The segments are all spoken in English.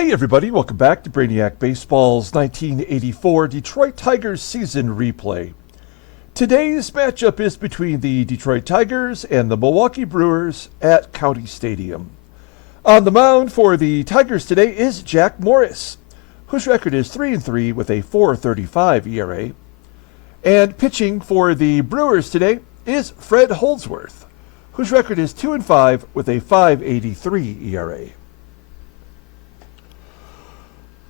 Hey everybody, welcome back to Brainiac Baseball's 1984 Detroit Tigers season replay. Today's matchup is between the Detroit Tigers and the Milwaukee Brewers at County Stadium. On the mound for the Tigers today is Jack Morris, whose record is 3-3 with a 4.35 ERA. And pitching for the Brewers today is Fred Holdsworth, whose record is 2-5 with a 5.83 ERA.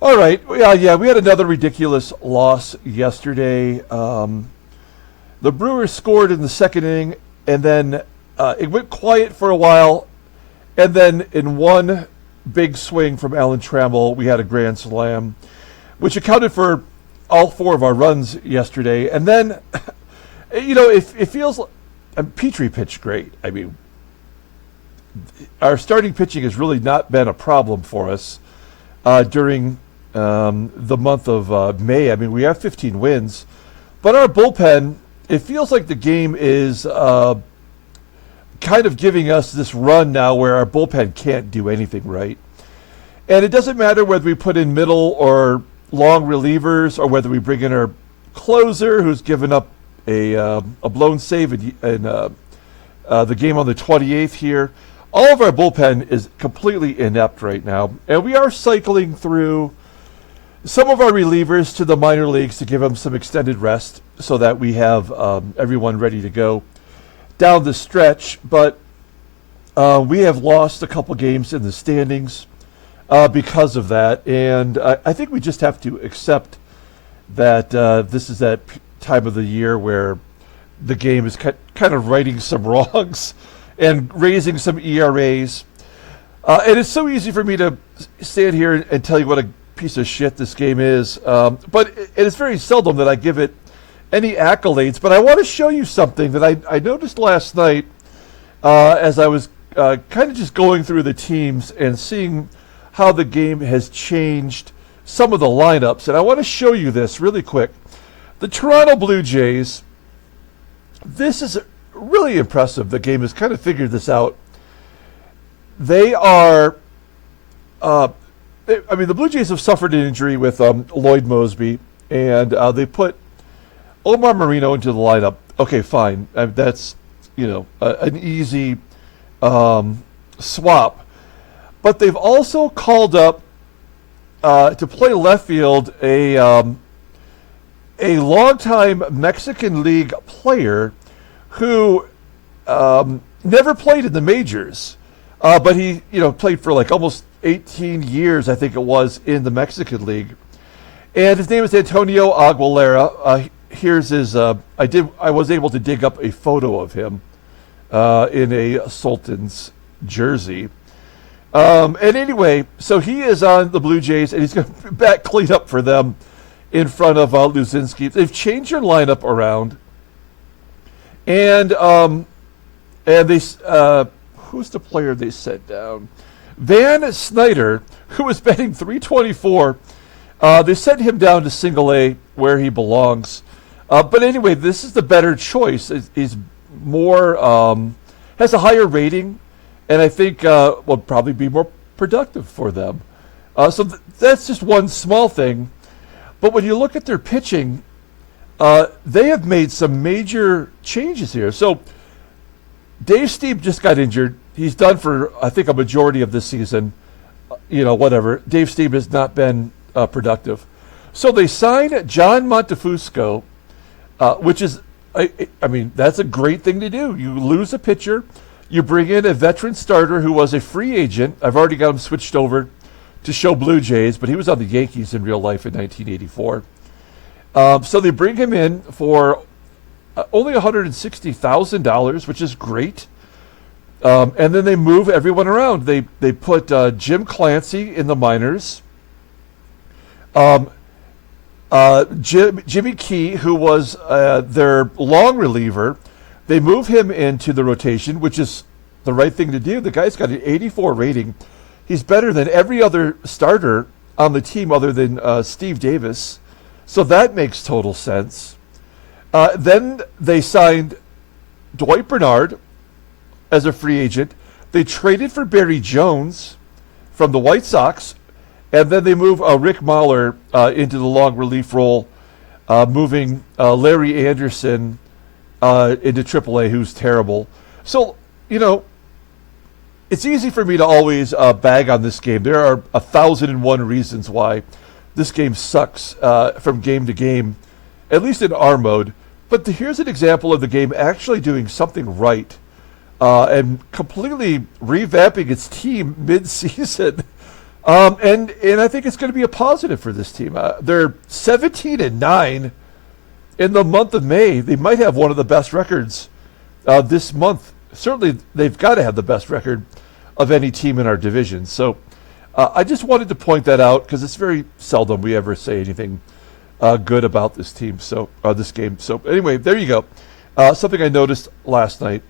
All right, we had another ridiculous loss yesterday. The Brewers scored in the second inning, and then it went quiet for a while, and then in one big swing from Alan Trammell, we had a grand slam, which accounted for all four of our runs yesterday. And then, it feels like Petrie pitched great. I mean, our starting pitching has really not been a problem for us during the month of May. I mean, we have 15 wins, but our bullpen, it feels like the game is kind of giving us this run now where our bullpen can't do anything right. And it doesn't matter whether we put in middle or long relievers or whether we bring in our closer who's given up a blown save in the game on the 28th here. All of our bullpen is completely inept right now, and we are cycling through some of our relievers to the minor leagues to give them some extended rest so that we have everyone ready to go down the stretch. But we have lost a couple games in the standings because of that, and I think we just have to accept that this is that time of the year where the game is kind of righting some wrongs and raising some ERAs. And it's so easy for me to stand here and tell you what a piece of shit this game is, but it is very seldom that I give it any accolades. But I want to show you something that I noticed last night as I was kind of just going through the teams and seeing how the game has changed some of the lineups. And I want to show you this really quick. The Toronto Blue Jays, this is really impressive. The game has kind of figured this out. They are the Blue Jays have suffered an injury with Lloyd Mosby, and they put Omar Marino into the lineup. Okay, fine. That's, an easy swap. But they've also called up to play left field a longtime Mexican League player who never played in the majors, but he, played for like almost 18 years, I think it was, in the Mexican League. And his name is Antonio Aguilera. Here's his, I was able to dig up a photo of him in a Sultan's jersey. And anyway, so he is on the Blue Jays, and he's going to bat clean up for them in front of Luzinski. They've changed their lineup around. And they, who's the player they set down? Van Snyder, who was batting .324, they sent him down to single A where he belongs. But anyway, this is the better choice. He's more, has a higher rating, and I think will probably be more productive for them. So that's just one small thing. But when you look at their pitching, they have made some major changes here. So Dave Stieb just got injured. He's done for, I think, a majority of this season. Whatever. Dave Stieb has not been productive. So they signed John Montefusco, which is, that's a great thing to do. You lose a pitcher. You bring in a veteran starter who was a free agent. I've already got him switched over to show Blue Jays, but he was on the Yankees in real life in 1984. So they bring him in for only $160,000, which is great. And then they move everyone around. They put Jim Clancy in the minors. Jimmy Key, who was their long reliever, they move him into the rotation, which is the right thing to do. The guy's got an 84 rating. He's better than every other starter on the team other than Steve Davis. So that makes total sense. Then they signed Dwight Bernard as a free agent. They traded for Barry Jones from the White Sox, And then they move Rick Mahler into the long relief role, moving Larry Anderson into AAA, who's terrible. So, you know, it's easy for me to always bag on this game. There are 1,001 reasons why this game sucks from game to game, at least in our mode. But here's an example of the game actually doing something right and completely revamping its team mid-season. And I think it's going to be a positive for this team. They're 17-9 in the month of May. They might have one of the best records this month. Certainly, they've got to have the best record of any team in our division. So I just wanted to point that out because it's very seldom we ever say anything good about this team. So this game. So anyway, there you go. Something I noticed last night.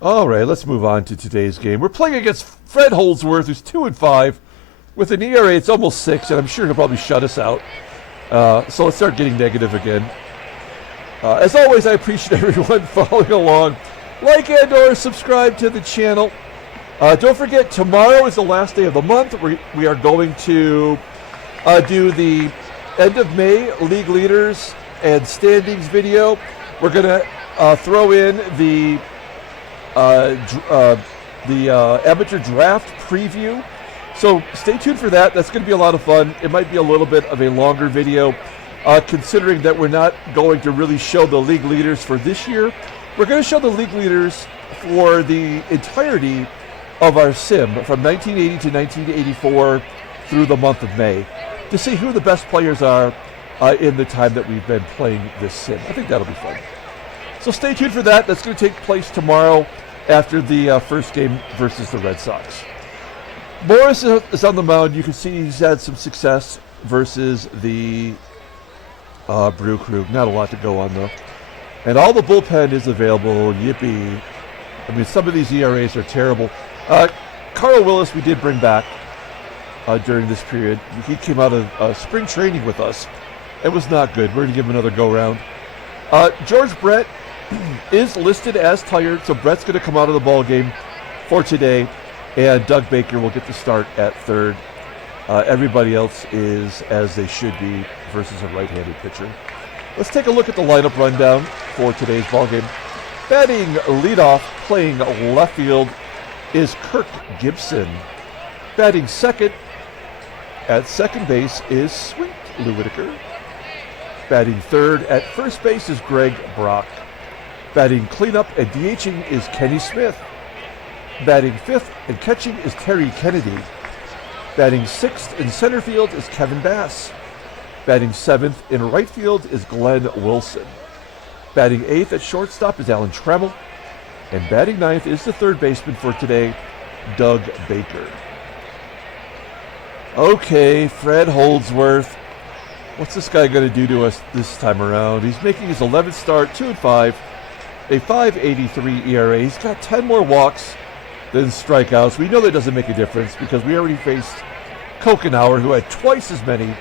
All right, let's move on to today's game. We're playing against Fred Holdsworth, who's 2-5, with an ERA. It's almost 6, and I'm sure he'll probably shut us out. So let's start getting negative again. As always, I appreciate everyone following along. Like and or subscribe to the channel. Don't forget, tomorrow is the last day of the month. We are going to do the end of May league leaders and standings video. We're going to throw in the amateur draft preview. So stay tuned for that. That's going to be a lot of fun. It might be a little bit of a longer video, considering that we're not going to really show the league leaders for this year. We're going to show the league leaders for the entirety of our sim from 1980 to 1984 through the month of May to see who the best players are in the time that we've been playing this sim. I think that'll be fun. So stay tuned for that. That's going to take place tomorrow after the first game versus the Red Sox. Morris is on the mound. You can see he's had some success versus the Brew Crew. Not a lot to go on, though. And all the bullpen is available. Yippee. I mean, some of these ERAs are terrible. Carl Willis we did bring back during this period. He came out of spring training with us. It was not good. We're going to give him another go-round. George Brett is listed as tired, so Brett's going to come out of the ball game for today, and Doug Baker will get the start at third. Everybody else is as they should be versus a right-handed pitcher. Let's take a look at the lineup rundown for today's ball game. Batting leadoff, playing left field, is Kirk Gibson. Batting second at second base is Sweet Whitaker. Batting third at first base is Greg Brock. Batting cleanup and DHing is Kenny Smith. Batting fifth and catching is Terry Kennedy. Batting sixth in center field is Kevin Bass. Batting seventh in right field is Glenn Wilson. Batting eighth at shortstop is Alan Trammell. And batting ninth is the third baseman for today, Doug Baker. Okay, Fred Holdsworth. What's this guy going to do to us this time around? He's making his 11th start, 2-5, a 5.83 ERA. He's got 10 more walks than strikeouts. We know that doesn't make a difference because we already faced Kokenauer, who had twice as many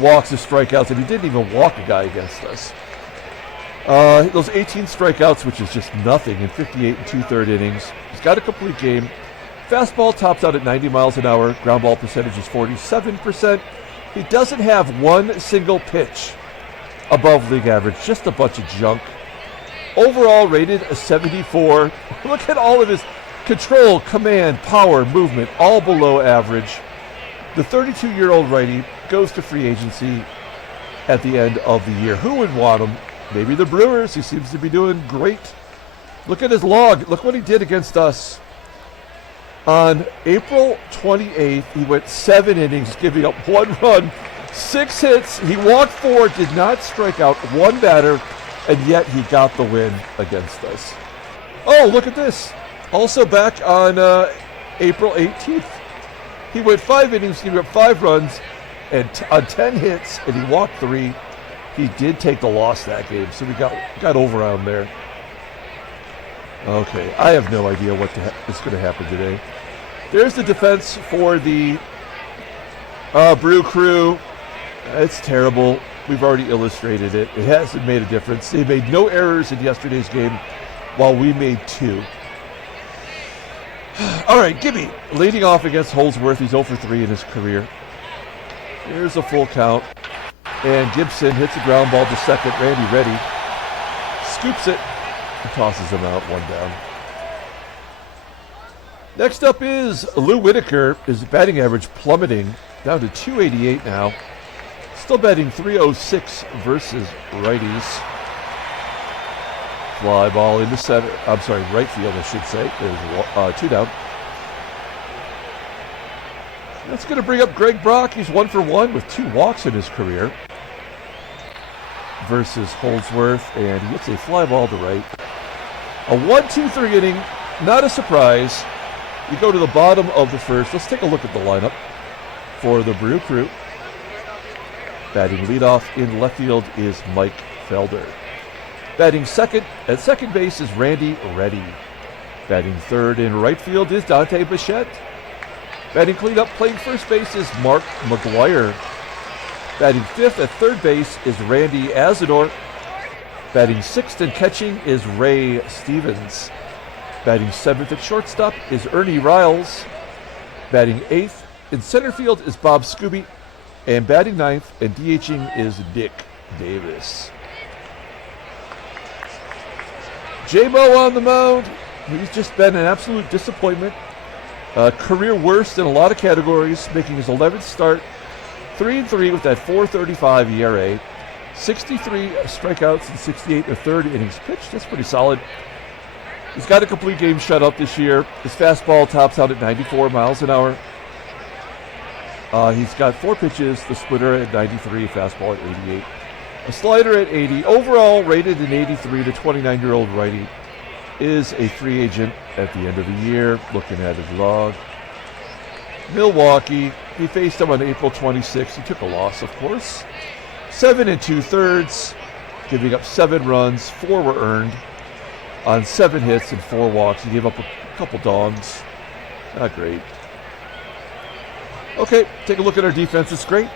walks as strikeouts, and he didn't even walk a guy against us. Those 18 strikeouts, which is just nothing in 58 and 2/3 innings. He's got a complete game. Fastball tops out at 90 miles an hour. Ground ball percentage is 47%. He doesn't have one single pitch above league average, just a bunch of junk. Overall rated a 74. Look at all of his control, command, power, movement, all below average. The 32-year-old righty goes to free agency at the end of the year. Who would want him? Maybe the Brewers. He seems to be doing great. Look at his log. Look what he did against us. On April 28th, he went 7 innings, giving up 1 run, 6 hits. He walked 4, did not strike out 1 batter, and yet he got the win against us. Oh, look at this. Also back on April 18th, he went 5 innings, giving up 5 runs, and on 10 hits, and he walked 3. He did take the loss that game, so we got over on there. Okay, I have no idea what is going to happen today. There's the defense for the Brew Crew. It's terrible. We've already illustrated it. It hasn't made a difference. They made no errors in yesterday's game, while we made 2. All right, Gibby leading off against Holdsworth. He's 0 for 3 in his career. Here's a full count. And Gibson hits a ground ball to second. Randy ready. Scoops it and tosses him out, 1 down. Next up is Lou Whitaker. His batting average plummeting down to 288 now. Still batting 306 versus righties. Fly ball into center. I'm sorry, right field, I should say. There's 2 down. That's going to bring up Greg Brock. He's 1 for 1 with 2 walks in his career versus Holdsworth, and he hits a fly ball to right. A 1-2-3 inning, not a surprise. We go to the bottom of the first. Let's take a look at the lineup for the Brew Crew. Batting leadoff in left field is Mike Felder. Batting second at second base is Randy Reddy. Batting third in right field is Dante BICHETTE. Batting cleanup playing first base is Mark McGWIRE. Batting fifth at third base is Randy ASADOOR. Batting sixth and catching is Ray Stevens. Batting seventh at shortstop is Ernie RILES. Batting eighth in center field is Bob SKUBE. And batting ninth and DHing is Dick Davis. J-Mo on the mound. He's just been an absolute disappointment. Career worst in a lot of categories, making his 11th start. 3-3 with that .435 ERA. 63 strikeouts and 68 in the third innings pitched. That's pretty solid. He's got a complete game shutout this year. His fastball tops out at 94 miles an hour. He's got 4 pitches, the splitter at 93, fastball at 88. A slider at 80. Overall rated an 83. The 29-year-old righty is a free agent at the end of the year. Looking at his log. Milwaukee, he faced them on April 26th. He took a loss, of course. 7 2/3, giving up 7 runs. 4 were earned on 7 hits and 4 walks. He gave up a couple dongs. Not great. Okay, take a look at our defense. It's great,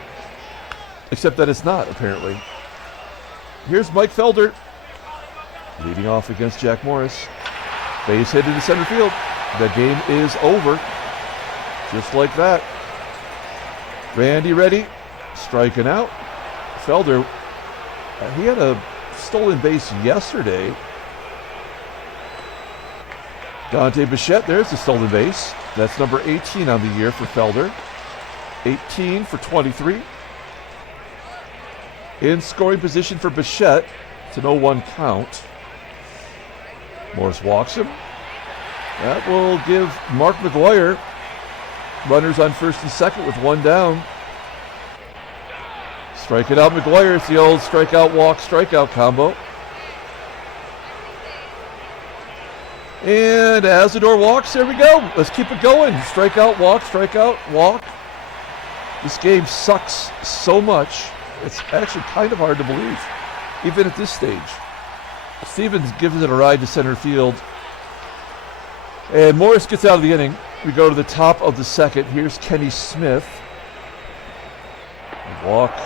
except that it's not, apparently. Here's Mike Felder leading off against Jack Morris. Base hit into center field. The game is over. Just like that. Randy Reddy striking out. Felder, he had a stolen base yesterday. Dante BICHETTE, there's the stolen base. That's number 18 on the year for Felder. 18 for 23. In scoring position for BICHETTE, it's an 0-1 count. Morris walks him. That will give Mark McGWIRE runners on first and second with 1 down. Striking out McGWIRE. It's the old strikeout, walk, strikeout combo. And ASADOOR walks. There we go. Let's keep it going. Strikeout, walk. This game sucks so much. It's actually kind of hard to believe, even at this stage. Stevens gives it a ride to center field. And Morris gets out of the inning. We go to the top of the second. Here's Kenny Smith. Walk.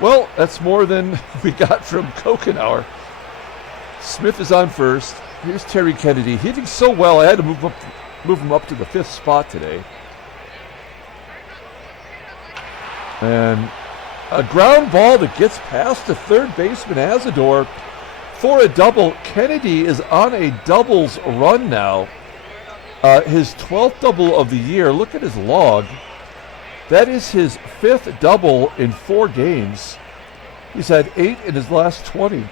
Well, that's more than we got from Kokenauer. Smith is on first. Here's Terry Kennedy. Hitting so well, I had to move him up to the 5th spot today. And a ground ball that gets past the third baseman ASADOOR for a double. Kennedy is on a doubles run now. His 12th double of the year. Look at his log. That is his 5th double in 4 games. He's had 8 in his last 20.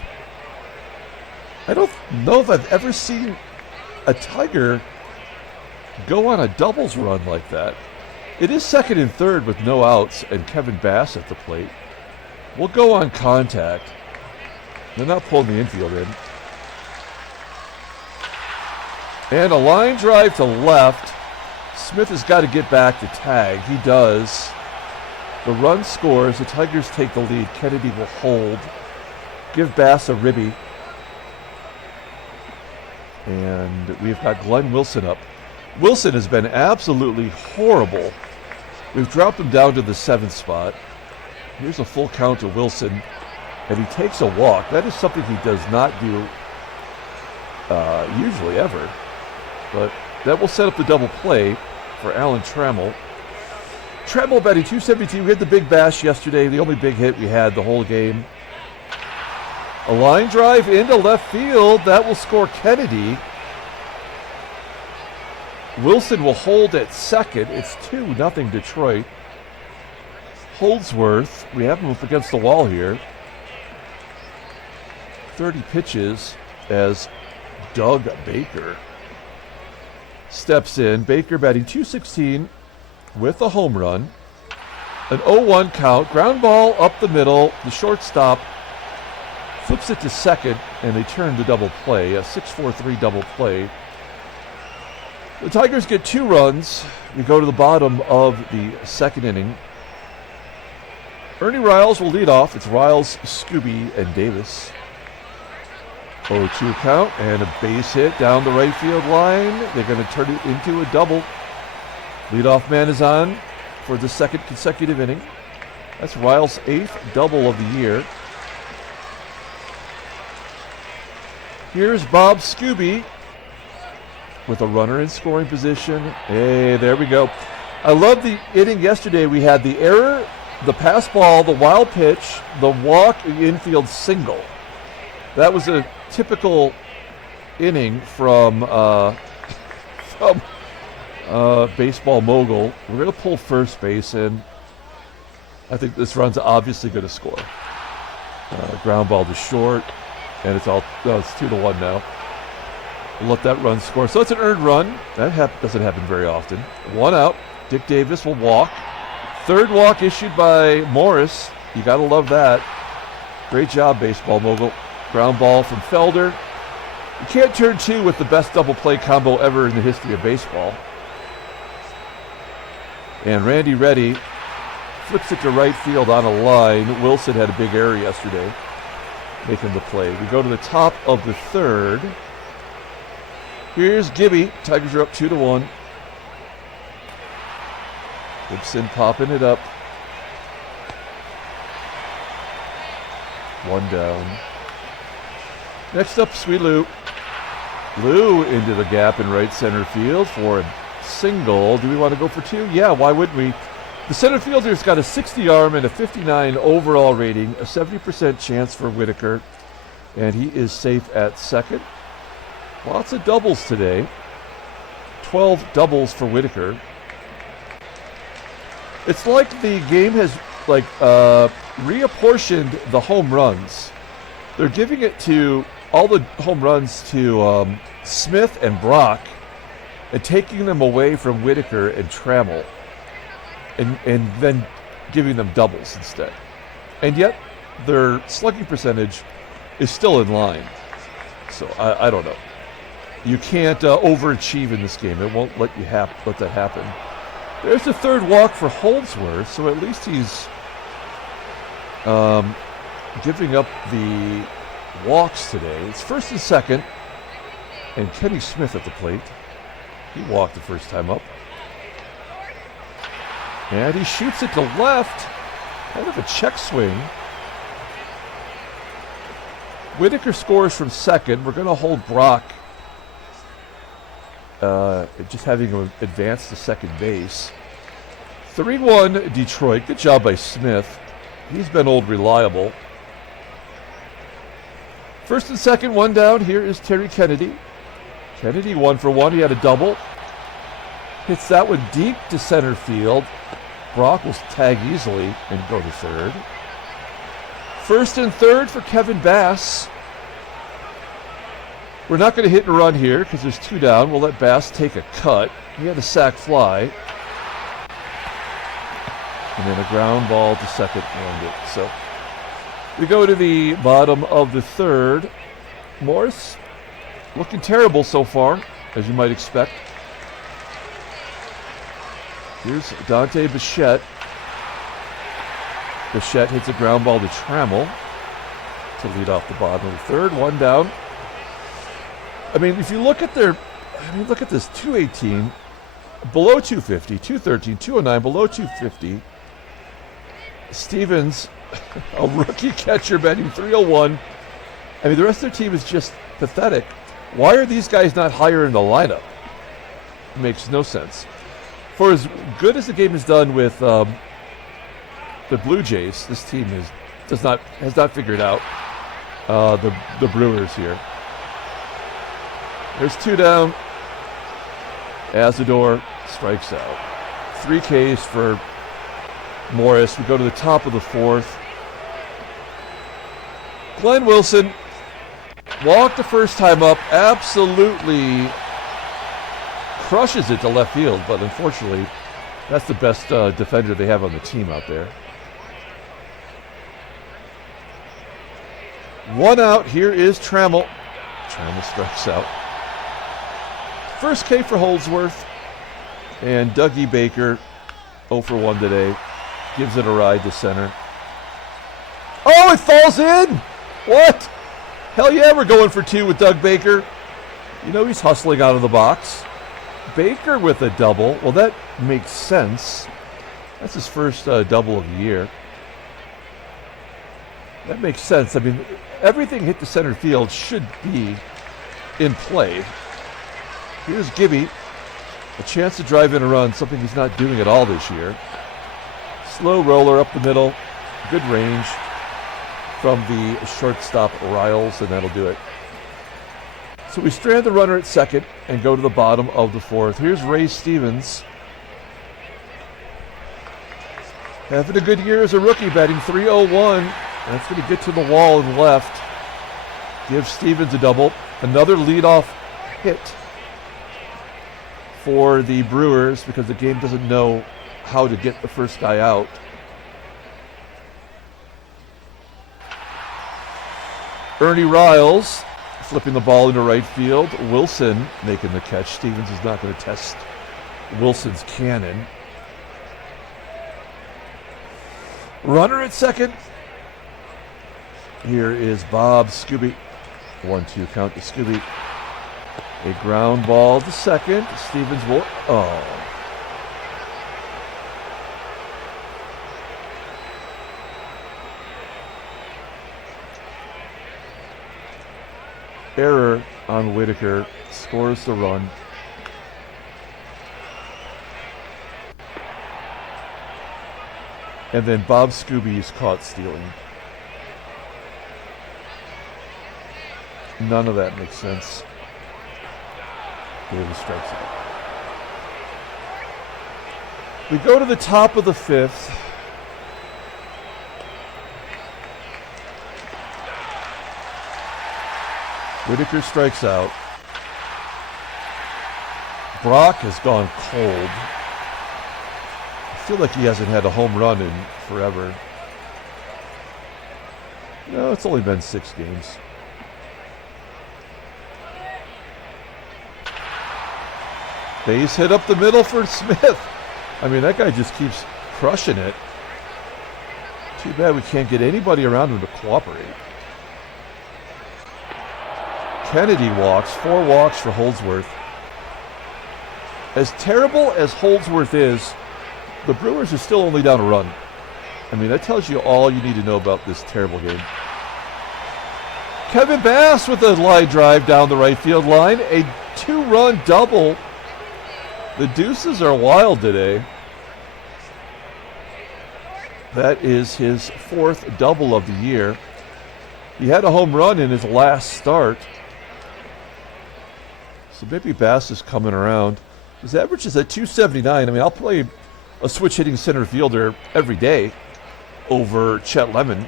I don't know if I've ever seen a Tiger go on a doubles run like that. It is second and third with no outs and Kevin Bass at the plate. We'll go on contact. They're not pulling the infield in. And a line drive to left. Smith has got to get back to tag. He does. The run scores. The Tigers take the lead. Kennedy will hold. Give Bass a ribby. And we've got Glenn Wilson up. Wilson has been absolutely horrible. We've dropped him down to the 7th spot. Here's a full count to Wilson. And he takes a walk. That is something he does not do usually ever. But that will set up the double play for Alan Trammell. Trammell batting .272. We had the big bash yesterday, the only big hit we had the whole game. A line drive into left field. That will score Kennedy. Wilson will hold at second. It's 2-0 Detroit. Holdsworth, we have him up against the wall here. 30 pitches as Doug Baker steps in. Baker batting .216 with a home run. An 0-1 count. Ground ball up the middle. The shortstop flips it to second, and they turn to double play. A 6-4-3 double play. The Tigers get 2 runs. We go to the bottom of the second inning. Ernie Riles will lead off. It's Riles, SKUBE, and Davis. 0-2 count and a base hit down the right field line. They're going to turn it into a double. Leadoff man is on for the second consecutive inning. That's Riles' 8th double of the year. Here's Bob SKUBE with a runner in scoring position. Hey, there we go. I love the inning yesterday. We had the error, the pass ball, the wild pitch, the walk, the infield single. That was a typical inning from Baseball Mogul. We're going to pull first base in. I think this run's obviously going to score. Ground ball to short, and it's 2-1 now. We'll let that run score. So it's an earned run. That doesn't happen very often. 1 out. Dick Davis will walk. Third walk issued by Morris. You got to love that. Great job, Baseball Mogul. Ground ball from Felder. You can't turn 2 with the best double play combo ever in the history of baseball. And Randy Reddy flips it to right field on a line. Wilson had a big error yesterday, making the play. We go to the top of the third. Here's Gibby. Tigers are up 2-1. Gibson popping it up. 1 down. Next up, Sweet Lou. Lou into the gap in right center field for a single. Do we want to go for 2? Yeah, why wouldn't we? The center fielder's got a 60 arm and a 59 overall rating, a 70% chance for Whitaker, and he is safe at second. Lots of doubles today. 12 doubles for Whitaker. It's like the game has reapportioned the home runs. They're giving it to all the home runs to Smith and Brock and taking them away from Whitaker and Trammell and then giving them doubles instead. And yet their slugging percentage is still in line. So I don't know. You can't overachieve in this game. It won't let you let that happen. There's the third walk for Holdsworth, so at least he's giving up the walks today. It's first and second, and Kenny Smith at the plate. He walked the first time up. And he shoots it to left. Kind of a check swing. Whitaker scores from second. We're going to hold Brock, just having him advance to second base. 3-1 Detroit. Good job by Smith. He's been old reliable. First and second, 1 down. Here is Terry Kennedy. Kennedy 1 for 1. He had a double. Hits that one deep to center field. Brock will tag easily and go to third. First and third for Kevin Bass. We're not going to hit and run here because there's 2 down. We'll let Bass take a cut. He had a sac fly. And then a ground ball to second and it. So we go to the bottom of the third. Morris looking terrible so far, as you might expect. Here's Dante Bichette. Bichette hits a ground ball to Trammell to lead off the bottom of the third. 1 down. I mean, if you look at look at this 218, below 250, 213, 209, below 250. Stevens, a rookie catcher, batting .301. I mean, the rest of their team is just pathetic. Why are these guys not higher in the lineup? makes no sense. For as good as the game is done with the Blue Jays, this team has not figured out the Brewers here. There's 2 down. ASADOOR strikes out. 3 Ks for Morris. We go to the top of the 4th. Glenn Wilson walked the first time up, absolutely crushes it to left field, but unfortunately, that's the best defender they have on the team out there. 1 out. Here is Trammell. Trammell strikes out. First K for Holdsworth. And Dougie Baker, 0 for 1 today, gives it a ride to center. Oh, it falls in! What? Hell yeah, we're going for 2 with Doug Baker. You know he's hustling out of the box. Baker with a double. Well, that makes sense. That's his first double of the year. That makes sense. I mean, everything hit the center field should be in play. Here's Gibby. A chance to drive in a run, something he's not doing at all this year. Slow roller up the middle. Good range from the shortstop Riles, and that'll do it. So we strand the runner at second and go to the bottom of the 4th. Here's Ray Stevens. Having a good year as a rookie, batting .301. That's going to get to the wall and left. Give Stevens a double. Another leadoff hit for the Brewers because the game doesn't know how to get the first guy out. Ernie Riles flipping the ball into right field. Wilson making the catch. Stevens is not going to test Wilson's cannon. Runner at second. Here is Bob SKUBE. 1-2 count to SKUBE. A ground ball to second. Stevens will. Oh. Error on Whitaker. Scores the run. And then Bob SKUBE is caught stealing. None of that makes sense. Davis strikes out. We go to the top of the 5th. Whitaker strikes out. Brock has gone cold. I feel like he hasn't had a home run in forever. No, it's only been 6 games. Base hit up the middle for Smith. I mean, that guy just keeps crushing it. Too bad we can't get anybody around him to cooperate. Kennedy walks. 4 walks for Holdsworth. As terrible as Holdsworth is, the Brewers are still only down a run. I mean, that tells you all you need to know about this terrible game. Kevin Bass with a line drive down the right field line. A 2-run double. The Deuces are wild today. That is his 4th double of the year. He had a home run in his last start. So maybe Bass is coming around. His average is at .279. I mean, I'll play a switch-hitting center fielder every day over Chet Lemon.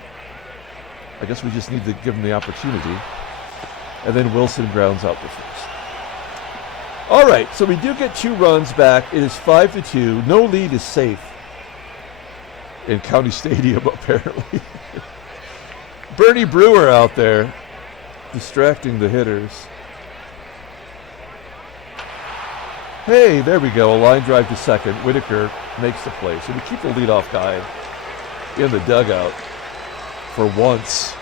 I guess we just need to give him the opportunity. And then Wilson grounds out the first. All right, so we do get 2 runs back. It is 5-2. No lead is safe in County Stadium, apparently. Bernie Brewer out there distracting the hitters. Hey, there we go. A line drive to second. Whitaker makes the play. So we keep the leadoff guy in the dugout for once.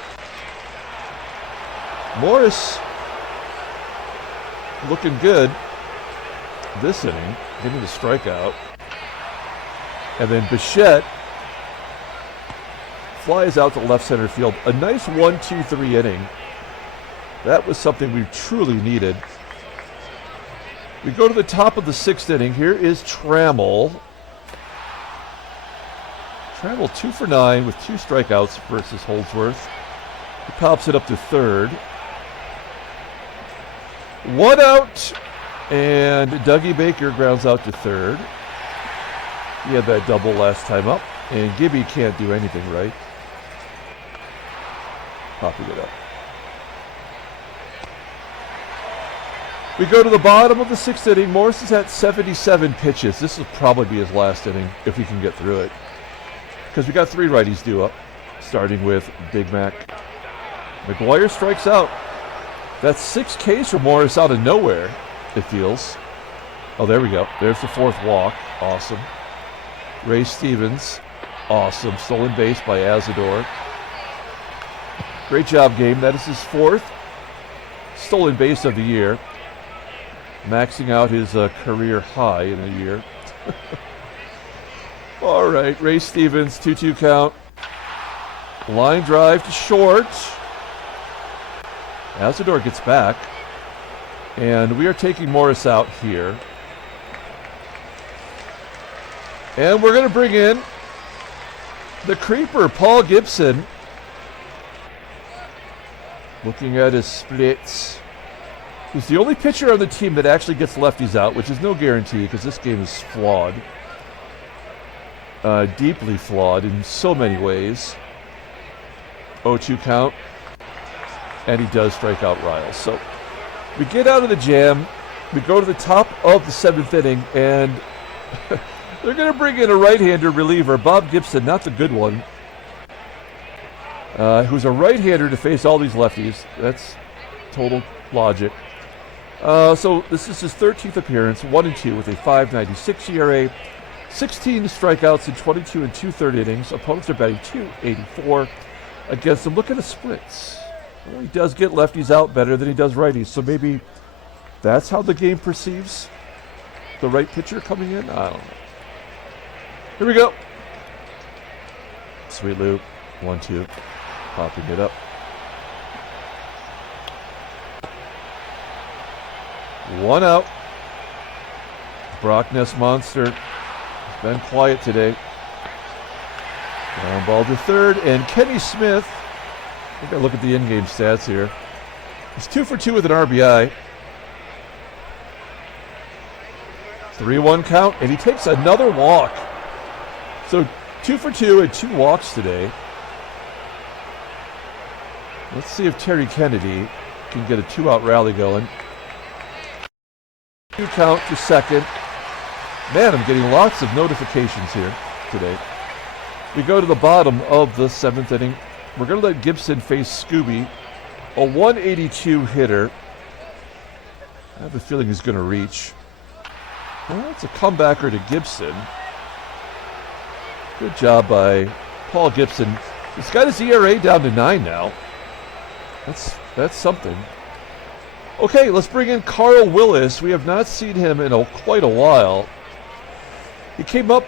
Morris looking good this inning, getting the strikeout. And then Bichette flies out to left center field. A nice 1-2-3 inning. That was something we truly needed. We go to the top of the 6th inning. Here is Trammell. Trammell 2 for 9 with 2 strikeouts versus Holdsworth. He pops it up to 3rd. 1 out, and Dougie Baker grounds out to 3rd. He had that double last time up, and Gibby can't do anything right. Popping it up. We go to the bottom of the 6th inning. Morris is at 77 pitches. This will probably be his last inning if we can get through it. Because we got 3 righties due up, starting with Big Mac. McGWIRE strikes out. That's 6 Ks for Morris out of nowhere, it feels. Oh, there we go. There's the 4th walk. Awesome. Ray Stevens. Awesome. Stolen base by ASADOOR. Great job, game. That is his 4th stolen base of the year. Maxing out his career high in a year. All right, Ray Stevens, 2-2 count. Line drive to short. ASADOOR gets back. And we are taking Morris out here. And we're going to bring in the creeper, Paul Gibson. Looking at his splits. He's the only pitcher on the team that actually gets lefties out, which is no guarantee because this game is flawed. Deeply flawed in so many ways. 0-2 count. And he does strike out Riles. So we get out of the jam. We go to the top of the 7th inning, and they're going to bring in a right-hander reliever, Bob Gibson, not the good one, who's a right-hander to face all these lefties. That's total logic. So this is his 13th appearance, 1-2 with a 5.96 ERA, 16 strikeouts in 22 and 2/3 innings. Opponents are batting .284 against him. Look at the splits. Well, he does get lefties out better than he does righties, so maybe that's how the game perceives the right pitcher coming in. I don't know. Here we go. Sweet loop, 1-2, popping it up. 1 out. Brockness Monster has been quiet today. Ground ball to 3rd, and Kenny Smith. I gotta look at the in-game stats here. He's 2 for 2 with an RBI. 3-1 count, and he takes another walk. So 2 for 2 and 2 walks today. Let's see if Terry Kennedy can get a 2-out rally going. 2 count to 2nd. Man, I'm getting lots of notifications here today. We go to the bottom of the 7th inning. We're going to let Gibson face SKUBE, a 182 hitter. I have a feeling he's going to reach. Well, it's a comebacker to Gibson. Good job by Paul Gibson. He's got his ERA down to 9 now. That's something. Okay, let's bring in Carl Willis. We have not seen him in quite a while. He came up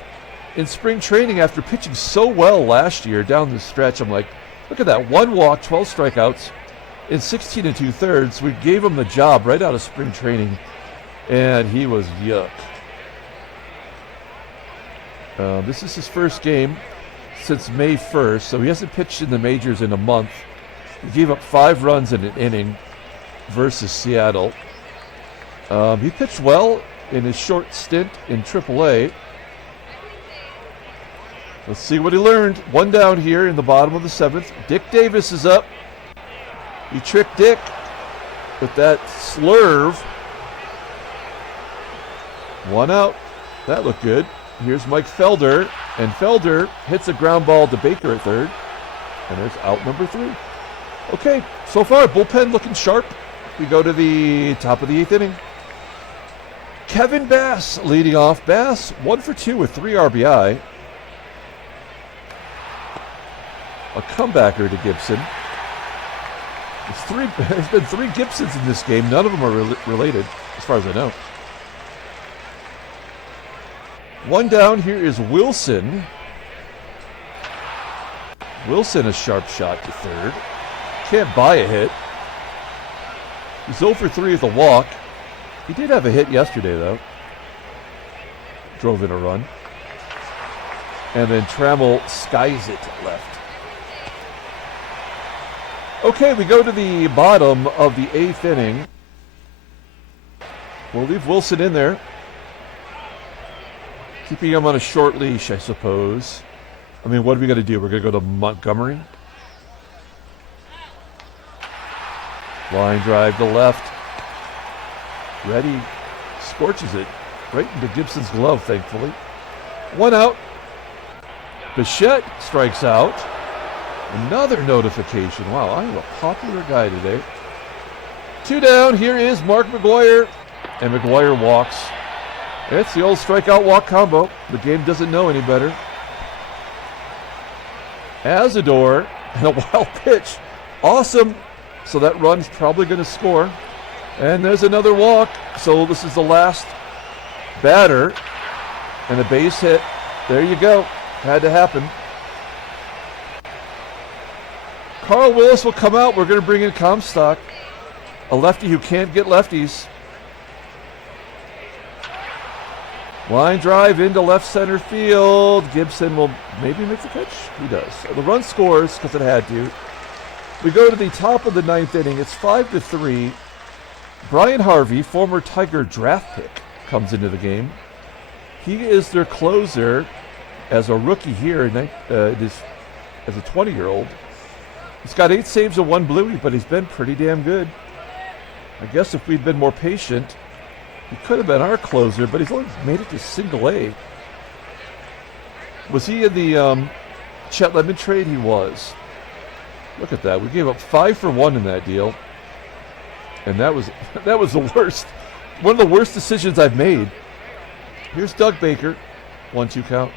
in spring training after pitching so well last year down the stretch. I'm like, look at that. 1 walk, 12 strikeouts in 16 and 2/3. We gave him the job right out of spring training, and he was yuck. This is his first game since May 1st, so he hasn't pitched in the majors in a month. He gave up 5 runs in an inning versus Seattle. He pitched well in his short stint in AAA. Let's see what he learned. 1 down here in the bottom of the 7th. Dick Davis is up. He tricked Dick with that slurve. 1 out. That looked good. Here's Mike Felder, and Felder hits a ground ball to Baker at 3rd, and there's out number 3. Okay, so far bullpen looking sharp. We go to the top of the 8th inning. Kevin Bass leading off. Bass 1 for 2 with 3 RBI. A comebacker to Gibson. There's been 3 Gibsons in this game. None of them are related, as far as I know. 1 down. Here is Wilson. Wilson, a sharp shot to 3rd. Can't buy a hit. He's 0 for 3 with a walk. He did have a hit yesterday, though. Drove in a run. And then Trammell skies it left. Okay, we go to the bottom of the 8th inning. We'll leave Wilson in there. Keeping him on a short leash, I suppose. I mean, what are we going to do? We're going to go to Montgomery. Line drive to left. Ready. Scorches it right into Gibson's glove, thankfully. 1 out. Bichette strikes out. Another notification. Wow, I am a popular guy today. 2 down. Here is Mark McGWIRE. And McGWIRE walks. It's the old strikeout walk combo. The game doesn't know any better. ASADOOR and a wild pitch. Awesome. So that run's probably going to score. And there's another walk. So this is the last batter. And a base hit. There you go. Had to happen. Carl Willis will come out. We're going to bring in Comstock. A lefty who can't get lefties. Line drive into left center field. Gibson will maybe make the catch. He does. The run scores because it had to. We go to the top of the 9th inning. It's 5-3. Brian Harvey, former Tiger draft pick, comes into the game. He is their closer as a rookie here as a 20-year-old. He's got 8 saves and 1 Bluey, but he's been pretty damn good. I guess if we'd been more patient, he could have been our closer, but he's only made it to single A. Was he in the Chet Lemon trade? He was. Look at that. We gave up 5 for 1 in that deal. And that was the worst. One of the worst decisions I've made. Here's Doug Baker. 1-2 count.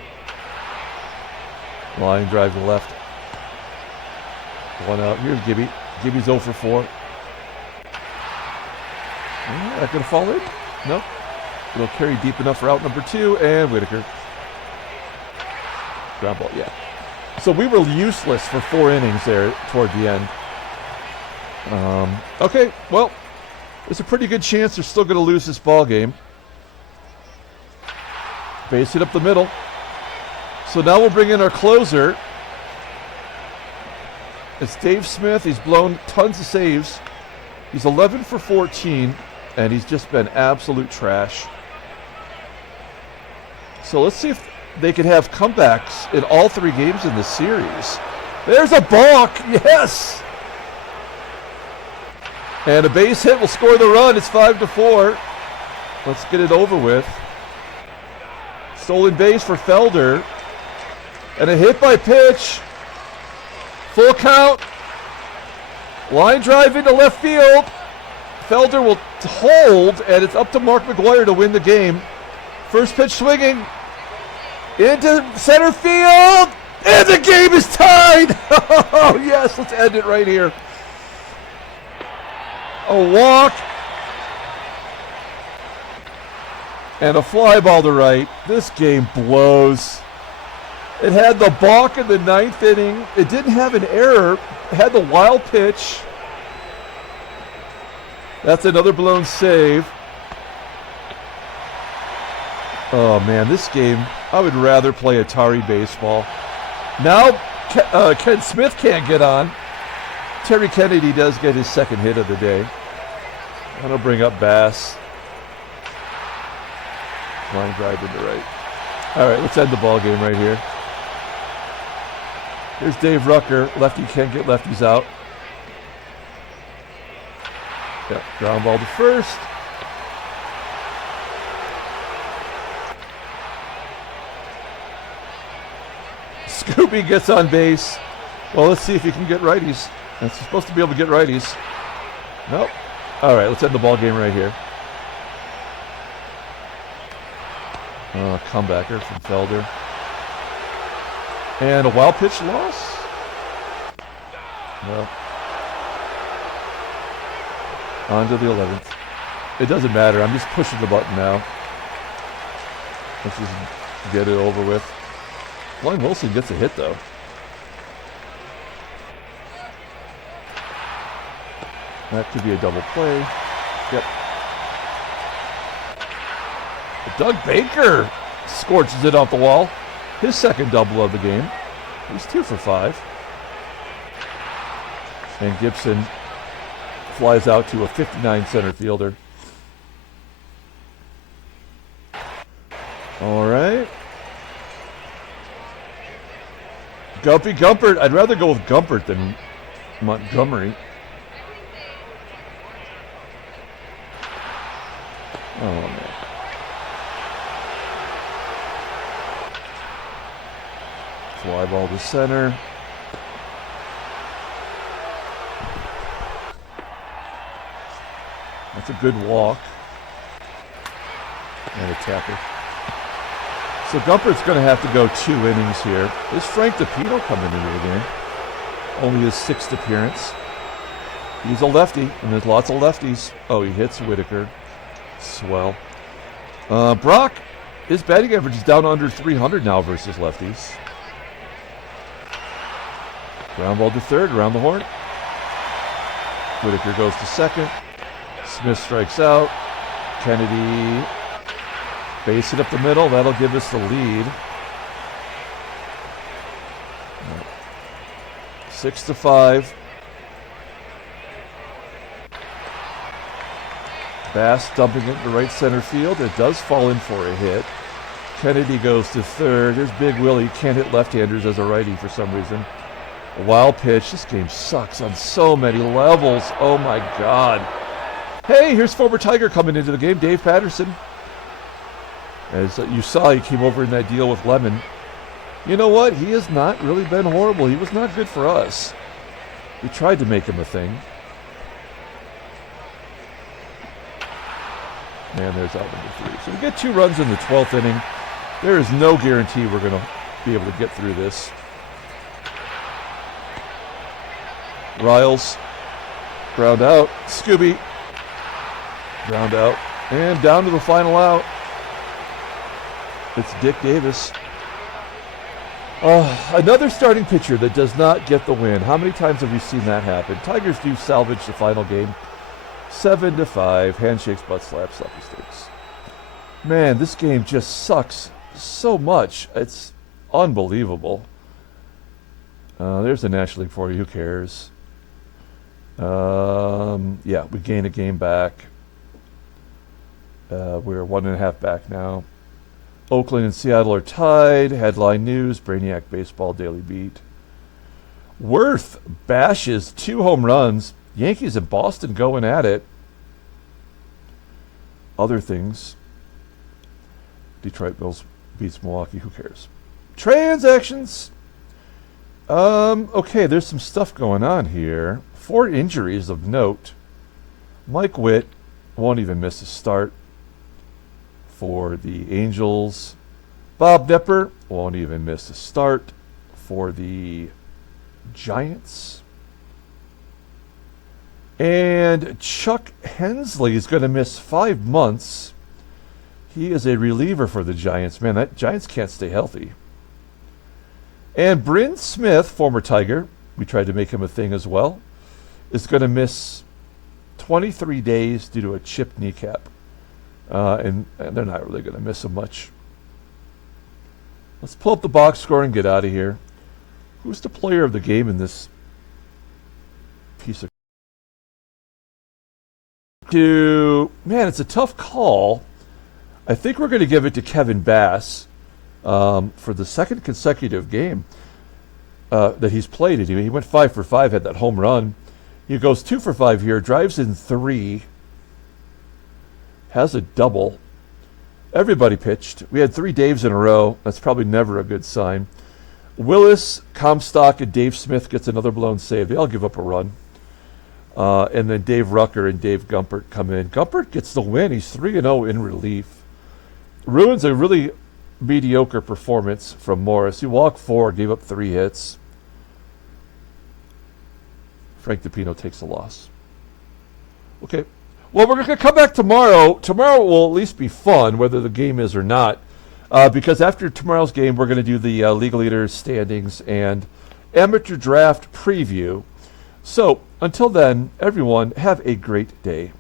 Line drive to left. 1 out. Here's Gibby. Gibby's 0 for 4. That going to fall in? No. It'll carry deep enough for out number 2. And Whitaker. Ground ball, yeah. So we were useless for 4 innings there toward the end. Okay, well, there's a pretty good chance they're still going to lose this ball game. Base hit up the middle. So now we'll bring in our closer. It's Dave Smith. He's blown tons of saves. He's 11 for 14, and he's just been absolute trash. So let's see if they can have comebacks in all 3 games in this series. There's a balk. Yes. And a base hit will score the run. It's 5-4. Let's get it over with. Stolen base for Felder. And a hit by pitch. Full count. Line drive into left field. Felder will hold, and it's up to Mark McGWIRE to win the game. First pitch swinging. Into center field. And the game is tied. Oh, yes. Let's end it right here. A walk. And a fly ball to right. This game blows. It had the balk in the 9th inning. It didn't have an error. It had the wild pitch. That's another blown save. Oh, man, this game, I would rather play Atari baseball. Now, Ken Smith can't get on. Terry Kennedy does get his 2nd hit of the day. I'm going to bring up Bass. Line drive into right. All right, let's end the ball game right here. Here's Dave Rucker. Lefty can't get lefties out. Yep, ground ball to first. SKUBE gets on base. Well, let's see if he can get righties. It's supposed to be able to get righties. Nope. All right, let's end the ball game right here. Comebacker from Felder. And a wild pitch loss? Well, on to the 11th. It doesn't matter. I'm just pushing the button now. Let's just get it over with. Lon Wilson gets a hit, though. That could be a double play. Yep. Doug Baker scorches it off the wall. His second double of the game. He's 2 for 5. And GIBSON flies out to a 59 center fielder. All right. Gumpy Gumpert. I'd rather go with Gumpert than Montgomery. Oh, man. Fly ball to center. That's a good walk. And a tapper. So Gumpert's going to have to go 2 innings here. Is Frank DePino coming into the game? Only his 6th appearance. He's a lefty, and there's lots of lefties. Oh, he hits Whitaker. Swell. Brock, his batting average is down under 300 now versus lefties. Ground ball to third, around the horn. Whitaker goes to second. Smith strikes out. Kennedy base it up the middle. That'll give us the lead. 6-5. Bass dumping it to right center field. It does fall in for a hit. Kennedy goes to third. Here's Big Willie. Can't hit left-handers as a righty for some reason. A wild pitch. This game sucks on so many levels. Oh my God. Hey, here's former Tiger coming into the game, Dave Patterson. As you saw, he came over in that deal with Lemon. You know what? He has not really been horrible. He was not good for us. We tried to make him a thing. And there's out number 3. So we get 2 runs in the 12th inning. There is no guarantee we're going to be able to get through this. Riles, ground out. SKUBE, ground out. And down to the final out. It's Dick Davis. Another starting pitcher that does not get the win. How many times have we seen that happen? Tigers do salvage the final game. 7-5. Handshakes, butt slaps, selfie sticks. Man, this game just sucks so much. It's unbelievable. There's the National League for you. Who cares? Yeah, we gain a game back. We're 1.5 back now. Oakland and Seattle are tied. Headline news, Brainiac Baseball Daily Beat. Worth bashes 2 home runs. Yankees and Boston going at it. Other things. Detroit Bills beats Milwaukee. Who cares? Transactions. Okay, there's some stuff going on here. 4 injuries of note. Mike Witt won't even miss a start for the Angels. Bob Nepper won't even miss a start for the Giants. And Chuck Hensley is going to miss 5 months. He is a reliever for the Giants. Man, that Giants can't stay healthy. And Bryn Smith, former Tiger, we tried to make him a thing as well, is going to miss 23 days due to a chipped kneecap. And they're not really going to miss him much. Let's pull up the box score and get out of here. Who's the player of the game in this piece of... Man, it's a tough call. I think we're going to give it to Kevin Bass for the 2nd consecutive game that he's played it. He went 5 for 5, had that home run. He goes 2 for 5 here, drives in 3, has a double. Everybody pitched. We had 3 Daves in a row. That's probably never a good sign. Willis, Comstock, and Dave Smith gets another blown save. They all give up a run. And then Dave Rucker and Dave Gumpert come in. Gumpert gets the win. He's 3-0 in relief. Ruins a really mediocre performance from Morris. He walked 4, gave up 3 hits. Frank DePino takes a loss. Okay. Well, we're going to come back tomorrow. Tomorrow will at least be fun, whether the game is or not. Because after tomorrow's game, we're going to do the league leaders standings and amateur draft preview. So, until then, everyone, have a great day.